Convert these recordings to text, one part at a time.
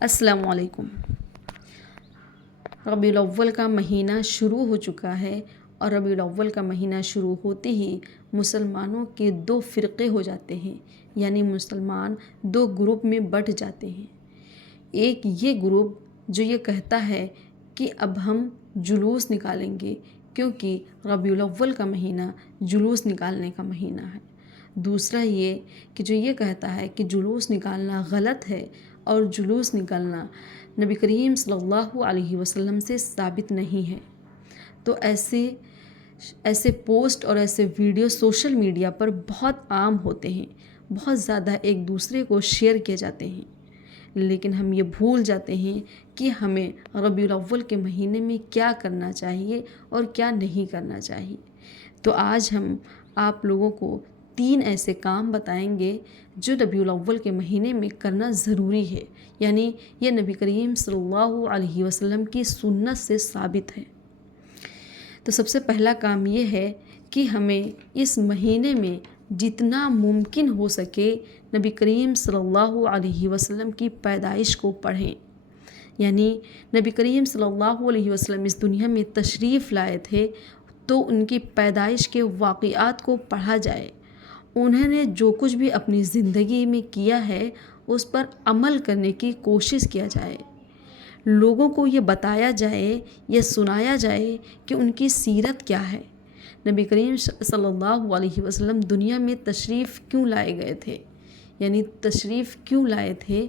السلام علیکم۔ ربیع الاول کا مہینہ شروع ہو چکا ہے اور ربیع الاول کا مہینہ شروع ہوتے ہی مسلمانوں کے دو فرقے ہو جاتے ہیں، یعنی مسلمان دو گروپ میں بٹ جاتے ہیں۔ ایک یہ گروپ جو یہ کہتا ہے کہ اب ہم جلوس نکالیں گے کیونکہ ربیع الاول کا مہینہ جلوس نکالنے کا مہینہ ہے۔ دوسرا یہ کہ جو یہ کہتا ہے کہ جلوس نکالنا غلط ہے اور جلوس نکالنا نبی کریم صلی اللہ علیہ وسلم سے ثابت نہیں ہے۔ تو ایسے پوسٹ اور ایسے ویڈیو سوشل میڈیا پر بہت عام ہوتے ہیں، بہت زیادہ ایک دوسرے کو شیئر کیے جاتے ہیں، لیکن ہم یہ بھول جاتے ہیں کہ ہمیں ربیع الاول کے مہینے میں کیا کرنا چاہیے اور کیا نہیں کرنا چاہیے۔ تو آج ہم آپ لوگوں کو 3 ایسے کام بتائیں گے جو ربیع الاول کے مہینے میں کرنا ضروری ہے، یعنی یہ نبی کریم صلی اللہ علیہ وسلم کی سنت سے ثابت ہے۔ تو سب سے پہلا کام یہ ہے کہ ہمیں اس مہینے میں جتنا ممکن ہو سکے نبی کریم صلی اللہ علیہ وسلم کی پیدائش کو پڑھیں، یعنی نبی کریم صلی اللہ علیہ وسلم اس دنیا میں تشریف لائے تھے تو ان کی پیدائش کے واقعات کو پڑھا جائے، انہوں نے جو کچھ بھی اپنی زندگی میں کیا ہے اس پر عمل کرنے کی کوشش کیا جائے، لوگوں کو یہ بتایا جائے، یہ سنایا جائے کہ ان کی سیرت کیا ہے، نبی کریم صلی اللہ علیہ وسلم دنیا میں تشریف کیوں لائے گئے تھے، یعنی تشریف کیوں لائے تھے،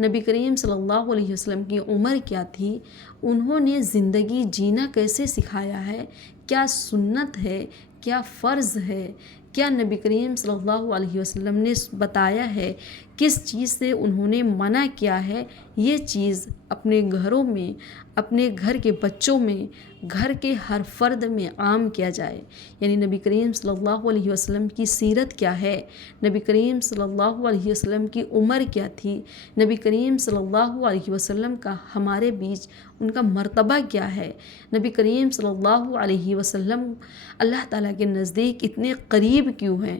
نبی کریم صلی اللہ علیہ وسلم کی عمر کیا تھی، انہوں نے زندگی جینا کیسے سکھایا ہے، کیا سنت ہے، کیا فرض ہے، کیا نبی کریم صلی اللہ علیہ وسلم نے بتایا ہے، کس چیز سے انہوں نے منع کیا ہے، یہ چیز اپنے گھروں میں، اپنے گھر کے بچوں میں، گھر کے ہر فرد میں عام کیا جائے، یعنی نبی کریم صلی اللہ علیہ وسلم کی سیرت کیا ہے، نبی کریم صلی اللہ علیہ وسلم کی عمر کیا تھی، نبی کریم صلی اللہ علیہ وسلم کا ہمارے بیچ ان کا مرتبہ کیا ہے، نبی کریم صلی اللہ علیہ وسلم اللہ تعالیٰ کے نزدیک اتنے قریب کیوں ہیں،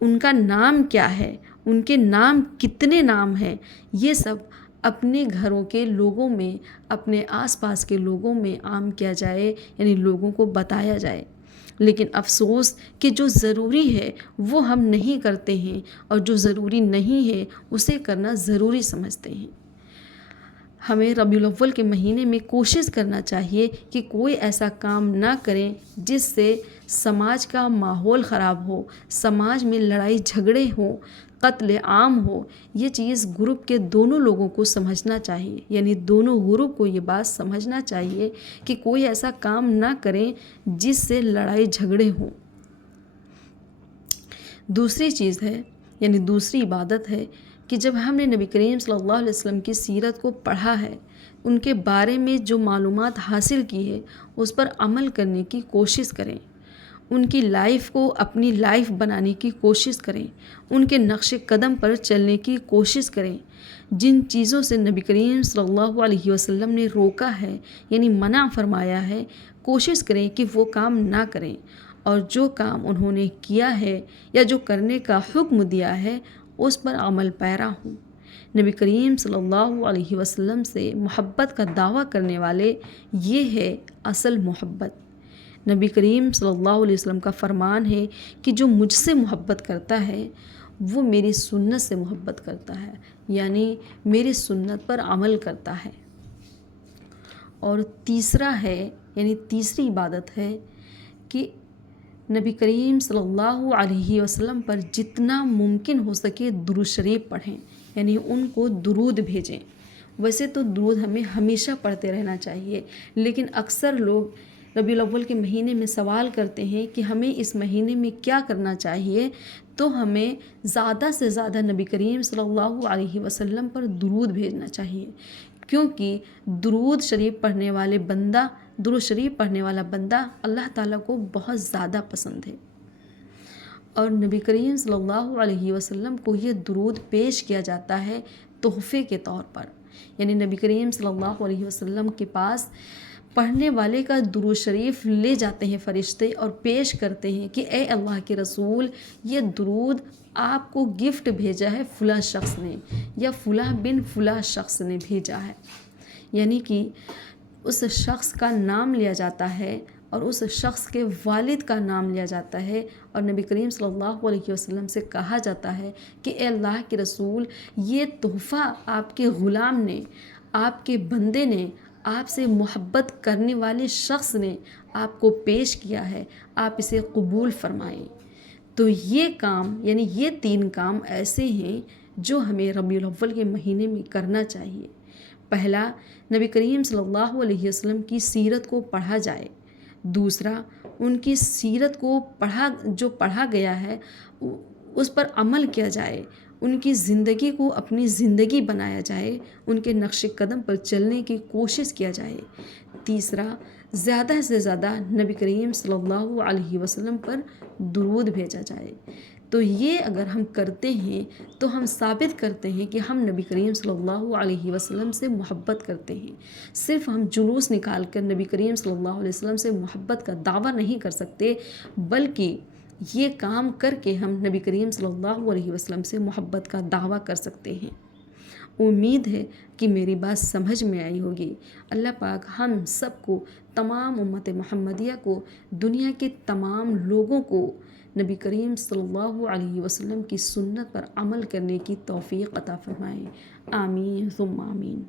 ان کا نام کیا ہے، ان کے نام کتنے نام ہیں، یہ سب اپنے گھروں کے لوگوں میں، اپنے آس پاس کے لوگوں میں عام کیا جائے، یعنی لوگوں کو بتایا جائے۔ لیکن افسوس کہ جو ضروری ہے وہ ہم نہیں کرتے ہیں اور جو ضروری نہیں ہے اسے کرنا ضروری سمجھتے ہیں۔ ہمیں ربیع الاول کے مہینے میں کوشش کرنا چاہیے کہ کوئی ایسا کام نہ کریں جس سے سماج کا ماحول خراب ہو، سماج میں لڑائی جھگڑے ہوں، قتل عام ہو۔ یہ چیز گروپ کے دونوں لوگوں کو سمجھنا چاہیے، یعنی دونوں گروپ کو یہ بات سمجھنا چاہیے کہ کوئی ایسا کام نہ کریں جس سے لڑائی جھگڑے ہوں۔ دوسری چیز ہے، یعنی دوسری عبادت ہے کہ جب ہم نے نبی کریم صلی اللہ علیہ وسلم کی سیرت کو پڑھا ہے، ان کے بارے میں جو معلومات حاصل کی ہے اس پر عمل کرنے کی کوشش کریں، ان کی لائف کو اپنی لائف بنانے کی کوشش کریں، ان کے نقش قدم پر چلنے کی کوشش کریں، جن چیزوں سے نبی کریم صلی اللہ علیہ وسلم نے روکا ہے، یعنی منع فرمایا ہے، کوشش کریں کہ وہ کام نہ کریں، اور جو کام انہوں نے کیا ہے یا جو کرنے کا حکم دیا ہے اس پر عمل پیرا ہوں۔ نبی کریم صلی اللہ علیہ وسلم سے محبت کا دعویٰ کرنے والے، یہ ہے اصل محبت۔ نبی کریم صلی اللہ علیہ وسلم کا فرمان ہے کہ جو مجھ سے محبت کرتا ہے وہ میری سنت سے محبت کرتا ہے، یعنی میری سنت پر عمل کرتا ہے۔ اور تیسرا ہے، یعنی تیسری عبادت ہے کہ نبی کریم صلی اللہ علیہ وسلم پر جتنا ممکن ہو سکے درود شریف پڑھیں، یعنی ان کو درود بھیجیں۔ ویسے تو درود ہمیں ہمیشہ پڑھتے رہنا چاہیے، لیکن اکثر لوگ ربیع الاول کے مہینے میں سوال کرتے ہیں کہ ہمیں اس مہینے میں کیا کرنا چاہیے، تو ہمیں زیادہ سے زیادہ نبی کریم صلی اللہ علیہ وسلم پر درود بھیجنا چاہیے، کیونکہ درود شریف پڑھنے والا بندہ اللہ تعالیٰ کو بہت زیادہ پسند ہے، اور نبی کریم صلی اللہ علیہ وسلم کو یہ درود پیش کیا جاتا ہے تحفے کے طور پر، یعنی نبی کریم صلی اللہ علیہ وسلم کے پاس پڑھنے والے کا درود شریف لے جاتے ہیں فرشتے اور پیش کرتے ہیں کہ اے اللہ کے رسول، یہ درود آپ کو گفٹ بھیجا ہے فلاں شخص نے، یا فلاں بن فلاں شخص نے بھیجا ہے. یعنی کہ اس شخص کا نام لیا جاتا ہے اور اس شخص کے والد کا نام لیا جاتا ہے، اور نبی کریم صلی اللہ علیہ وسلم سے کہا جاتا ہے کہ اے اللہ کے رسول، یہ تحفہ آپ کے غلام نے، آپ کے بندے نے، آپ سے محبت کرنے والے شخص نے آپ کو پیش کیا ہے، آپ اسے قبول فرمائیں. تو یہ کام، یعنی یہ 3 کام ایسے ہیں جو ہمیں ربیع الاول کے مہینے میں کرنا چاہیے. پہلا، نبی کریم صلی اللہ علیہ وسلم کی سیرت کو پڑھا جائے. دوسرا، ان کی سیرت کو پڑھا گیا ہے اس پر عمل کیا جائے، ان کی زندگی کو اپنی زندگی بنایا جائے، ان کے نقش قدم پر چلنے کی کوشش کیا جائے. تیسرا، زیادہ سے زیادہ نبی کریم صلی اللہ علیہ وسلم پر درود بھیجا جائے. تو یہ اگر ہم کرتے ہیں تو ہم ثابت کرتے ہیں کہ ہم نبی کریم صلی اللہ علیہ وسلم سے محبت کرتے ہیں. صرف ہم جلوس نکال کر نبی کریم صلی اللہ علیہ وسلم سے محبت کا دعویٰ نہیں کر سکتے، بلکہ یہ کام کر کے ہم نبی کریم صلی اللہ علیہ وسلم سے محبت کا دعویٰ کر سکتے ہیں. امید ہے کہ میری بات سمجھ میں آئی ہوگی. اللہ پاک ہم سب کو، تمام امت محمدیہ کو، دنیا کے تمام لوگوں کو نبی کریم صلی اللہ علیہ وسلم کی سنت پر عمل کرنے کی توفیق عطا فرمائے. آمین ثم آمین.